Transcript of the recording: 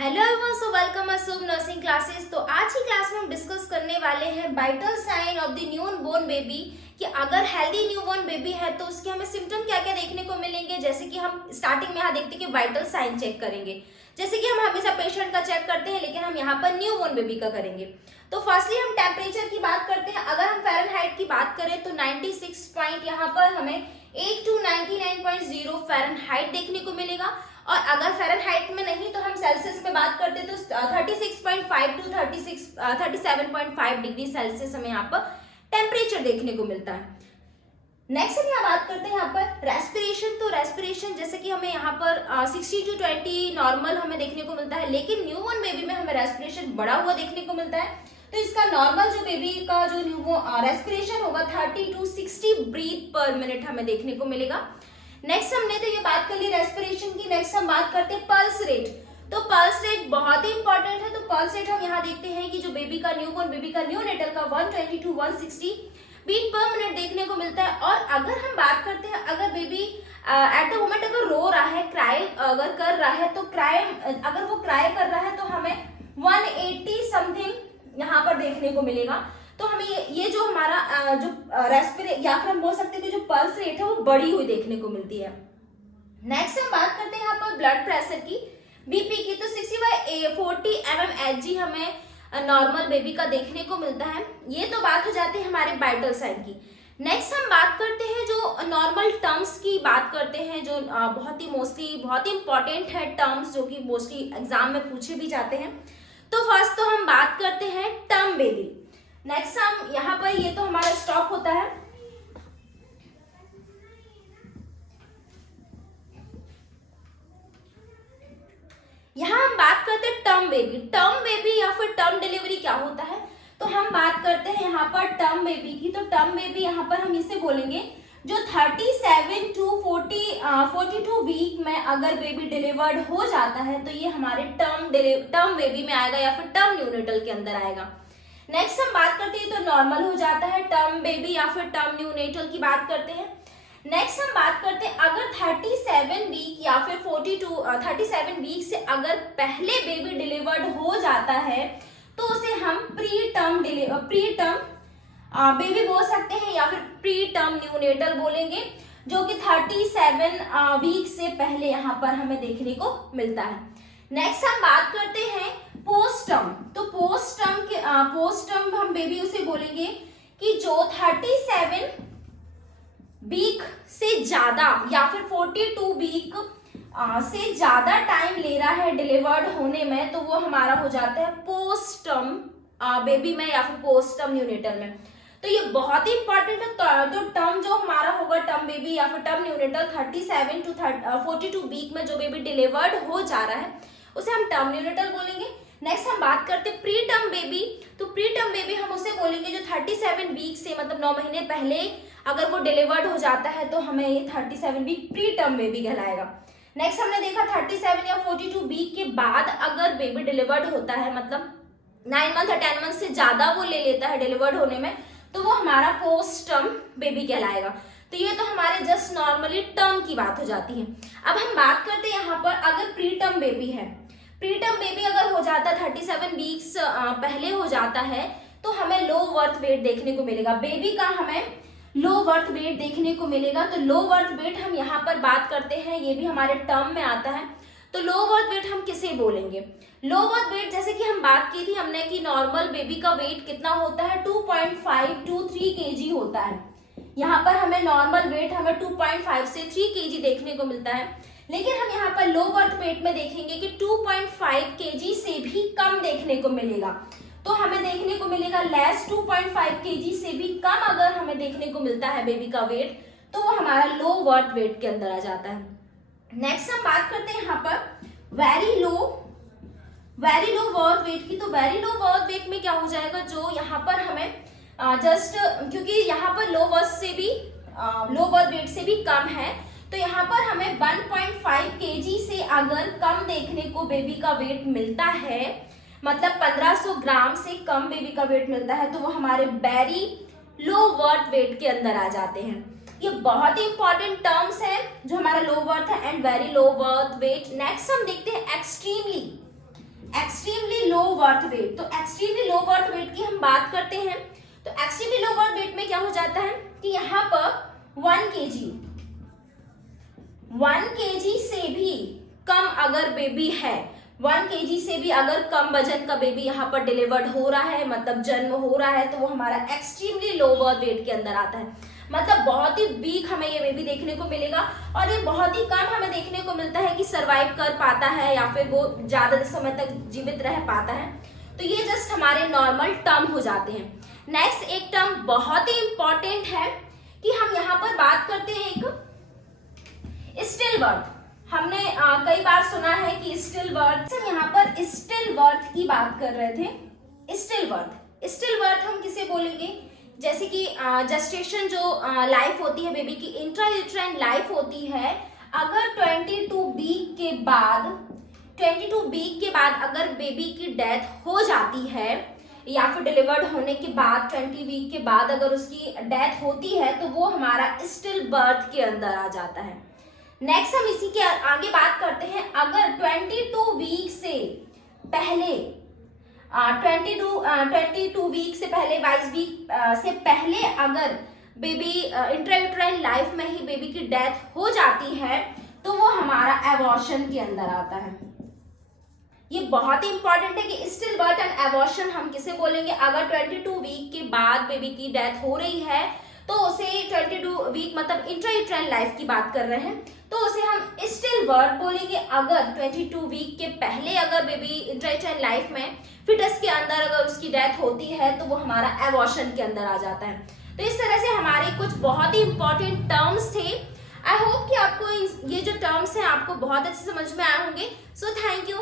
Hello everyone, so welcome assume nursing classes. तो आज की क्लास में हम डिस्कस करने वाले हैं vital sign of the newborn baby कि अगर हेल्दी न्यू बोर्न बेबी है तो उसके हमें सिम्टम क्या क्या देखने को मिलेंगे। जैसे कि हम स्टार्टिंग में यहाँ देखते हैं कि वाइटल साइन चेक करेंगे, जैसे कि हम हमेशा पेशेंट का चेक करते हैं, लेकिन हम यहाँ पर न्यू बोर्न बेबी का करेंगे। तो फर्स्टली हम टेम्परेचर की बात करते हैं। अगर हम फ़ारेनहाइट की बात करें तो 96 पॉइंट यहाँ पर हमें 8 to 99.0 फ़ारेनहाइट देखने को मिलेगा। और अगर फ़ारेनहाइट में नहीं तो हम सेल्सियस में बात करते तो 36.5 to 37.5 डिग्री सेल्सियस हमें यहाँ पर टेम्परेचर देखने को मिलता है। नेक्स्ट हम यहाँ बात करते हैं यहाँ पर रेस्पिरेशन। तो रेस्पिरेशन जैसे कि हमें यहाँ पर 60 to 20 नॉर्मल हमें देखने को मिलता है, लेकिन न्यूबॉर्न बेबी में हमें रेस्पिरेशन बढ़ा हुआ देखने को मिलता है। तो इसका नॉर्मल जो बेबी का जो रेस्पिरेशन होगा 30 to 60 ब्रीथ पर मिनट हमें देखने को मिलेगा। नेक्स्ट हमने तो ये बात कर ली रेस्पिरेशन की। नेक्स्ट हम बात करते हैं पल्स रेट। तो पल्स रेट बहुत ही इंपॉर्टेंट है। तो पल्स रेट हम यहाँ देखते हैं कि जो बेबी का न्यूबॉर्न बेबी का न्यूनेटल का 120 to 160 बीट पर मिनट देखने को मिलता है। और अगर हम बात करते हैं अगर बेबी एट द मोमेंट अगर रो रहा है, क्राई अगर कर रहा है, तो अगर वो क्राई कर रहा है तो हमें 180 समथिंग यहाँ पर देखने को मिलेगा। तो हमें ये जो हमारा जो रेस्पिरेट या फिर हम बोल सकते हैं कि जो पल्स रेट है वो बढ़ी हुई देखने को मिलती है। नेक्स्ट हम बात करते हैं यहाँ पर ब्लड प्रेशर की, बीपी की। तो 60/40 mmHg हमें नॉर्मल बेबी का देखने को मिलता है। ये तो बात हो जाती है हमारे वाइटल साइन की। नेक्स्ट हम बात करते हैं जो नॉर्मल टर्म्स की बात करते हैं, जो बहुत ही इंपॉर्टेंट है टर्म्स, जो कि मोस्टली एग्जाम में पूछे भी जाते हैं। तो फर्स्ट तो हम बात करते हैं टर्म बेबी। नेक्स्ट हम यहाँ पर ये तो हमारा स्टॉप होता है। यहाँ हम बात करते हैं टर्म बेबी। टर्म बेबी या फिर टर्म डिलीवरी क्या होता है, तो हम बात करते हैं यहाँ पर टर्म बेबी की। तो टर्म बेबी यहाँ पर हम इसे बोलेंगे जो 37 to 42 वीक में अगर बेबी डिलीवर्ड हो जाता है तो ये हमारे टर्म बेबी में आएगा या फिर टर्म न्यूनेटल के अंदर आएगा। नेक्स्ट हम बात करते हैं तो नॉर्मल हो जाता है टर्म बेबी या फिर टर्म न्यूनेटल की बात करते हैं। नेक्स्ट हम बात करते हैं अगर 37 वीक या फिर 37 वीक से अगर पहले बेबी डिलीवर्ड हो जाता है तो उसे हम प्री टर्म बेबी बोल सकते हैं या फिर प्री टर्म न्यूनेटल बोलेंगे, जो कि 37 वीक से पहले यहाँ पर हमें देखने को मिलता है। नेक्स्ट हम बात करते हैं पोस्ट टर्म। तो पोस्ट टर्म हम बेबी उसे बोलेंगे कि जो 37 वीक से ज्यादा या फिर 42 वीक से ज्यादा टाइम ले रहा है डिलीवर्ड होने में, तो वो हमारा हो जाता है पोस्ट टर्म बेबी में या फिर पोस्ट टर्म न्यूनेटल में। तो ये बहुत ही इंपॉर्टेंट है। तो टर्म जो हमारा होगा टर्म बेबी या फिर टर्म न्यूनेटल 37 to 42 वीक में जो बेबी डिलीवर्ड हो जा रहा है उसे हम टर्म न्यूनेटल बोलेंगे। नेक्स्ट हम बात करते हैं प्री टर्म बेबी। तो प्री टर्म बेबी हम उसे बोलेंगे जो 37 वीक से मतलब 9 महीने पहले अगर वो डिलीवर्ड हो जाता है तो हमें ये 37 वीक प्री टर्म बेबी कहलाएगा। नेक्स्ट हमने देखा 37 या 42 वीक के बाद अगर बेबी डिलीवर्ड होता है, मतलब 9 मंथ या 10 मंथ से ज्यादा वो ले लेता है डिलीवर्ड होने में, तो वो हमारा पोस्ट टर्म बेबी कहलाएगा। तो ये तो हमारे जस्ट नॉर्मली टर्म की बात हो जाती है। अब हम बात करते हैं यहाँ पर अगर प्री टर्म बेबी है, प्री टर्म बेबी अगर हो जाता है 37 वीक्स पहले हो जाता है तो हमें लो बर्थ वेट देखने को मिलेगा। बेबी का हमें लो बर्थ वेट देखने को मिलेगा। तो लो बर्थ वेट हम यहाँ पर बात करते हैं, ये भी हमारे टर्म में आता है। तो लो बर्थ वेट हम किसे बोलेंगे? लो बर्थ वेट जैसे कि हम बात की थी हमने कि नॉर्मल बेबी का वेट कितना होता है 2.5 to 3 kg होता है। यहाँ पर हमें नॉर्मल वेट हमें 2.5 से 3 kg देखने को मिलता है, लेकिन हम यहाँ पर लो बर्थ वेट में देखेंगे कि 2.5 kg से भी कम देखने को मिलेगा। तो हमें देखने को मिलेगा लेस 2.5 kg से भी कम अगर हमें देखने को मिलता है बेबी का वेट, तो वो हमारा लो बर्थ वेट के अंदर आ जाता है। नेक्स्ट हम बात करते हैं यहाँ पर वेरी लो बर्थ वेट की। तो वेरी लो बर्थ वेट में क्या हो जाएगा, जो यहाँ पर हमें क्योंकि यहाँ पर लो बर्थ वेट से भी कम है, तो यहाँ पर हमें 1.5 kg से अगर कम देखने को बेबी का वेट मिलता है, मतलब 1500 ग्राम से कम बेबी का वेट मिलता है, तो वो हमारे वेरी लो बर्थ वेट के अंदर आ जाते हैं। ये बहुत ही इंपॉर्टेंट टर्म्स है जो हमारा लो बर्थ है and very low birth weight. Next हम देखते हैं एक्सट्रीमली बर्थ वेट, तो एक्सट्रीमली लो बर्थ वेट की हम बात करते हैं, तो एक्सट्रीमली लो बर्थ वेट में क्या हो जाता है कि यहाँ पर 1 kg से भी कम अगर बेबी है, 1 kg से भी अगर कम वजन का बेबी यहाँ पर डिलीवर्ड हो रहा है, मतलब जन्म हो रहा है, तो वो हमारा एक्सट्रीमली लो बर्थ वेट के अंदर आता है। मतलब बहुत ही वीक हमें ये बेबी देखने को मिलेगा, और ये बहुत ही कम हमें देखने को मिलता है कि सरवाइव कर पाता है या फिर वो ज्यादा समय तक जीवित रह पाता है। तो ये जस्ट हमारे नॉर्मल टर्म हो जाते हैं। नेक्स्ट एक टर्म बहुत ही इंपॉर्टेंट है कि हम यहाँ पर बात करते हैं एक स्टिल बर्थ। हमने कई बार सुना है कि स्टिल बर्थ, हम यहाँ पर स्टिल बर्थ की बात कर रहे थे। स्टिल बर्थ हम किसे बोलेंगे, जैसे कि जेस्टेशन जो लाइफ होती है बेबी की, इंट्रायूट्राइन लाइफ होती है, अगर 22 वीक के बाद अगर बेबी की डेथ हो जाती है या फिर डिलीवर्ड होने के बाद 20 वीक के बाद अगर उसकी डेथ होती है, तो वो हमारा स्टिल बर्थ के अंदर आ जाता है। नेक्स्ट हम इसी के आगे बात करते हैं, अगर 22 वीक से पहले 22 वीक से पहले 22 वीक से पहले अगर बेबी इंट्रायूट्राइन लाइफ में ही बेबी की डेथ हो जाती है, तो वो हमारा एबॉर्शन के अंदर आता है। ये बहुत ही इंपॉर्टेंट है कि स्टिल बर्थ एंड एबॉर्शन हम किसे बोलेंगे, अगर 22 वीक के बाद बेबी की डेथ हो रही है तो उसे 22 वीक मतलब इंट्रायूट्राइन लाइफ की बात कर रहे हैं, तो उसे हम स्टिल बर्थ बोलेंगे। अगर 22 वीक के पहले अगर बेबी इंट्रायूट्राइन लाइफ में फिटस के अंदर अगर उसकी डेथ होती है, तो वो हमारा एबॉर्शन के अंदर आ जाता है। तो इस तरह से हमारे कुछ बहुत ही इंपॉर्टेंट टर्म्स थे। आई होप कि आपको ये जो टर्म्स हैं आपको बहुत अच्छे समझ में आए होंगे। So thank you.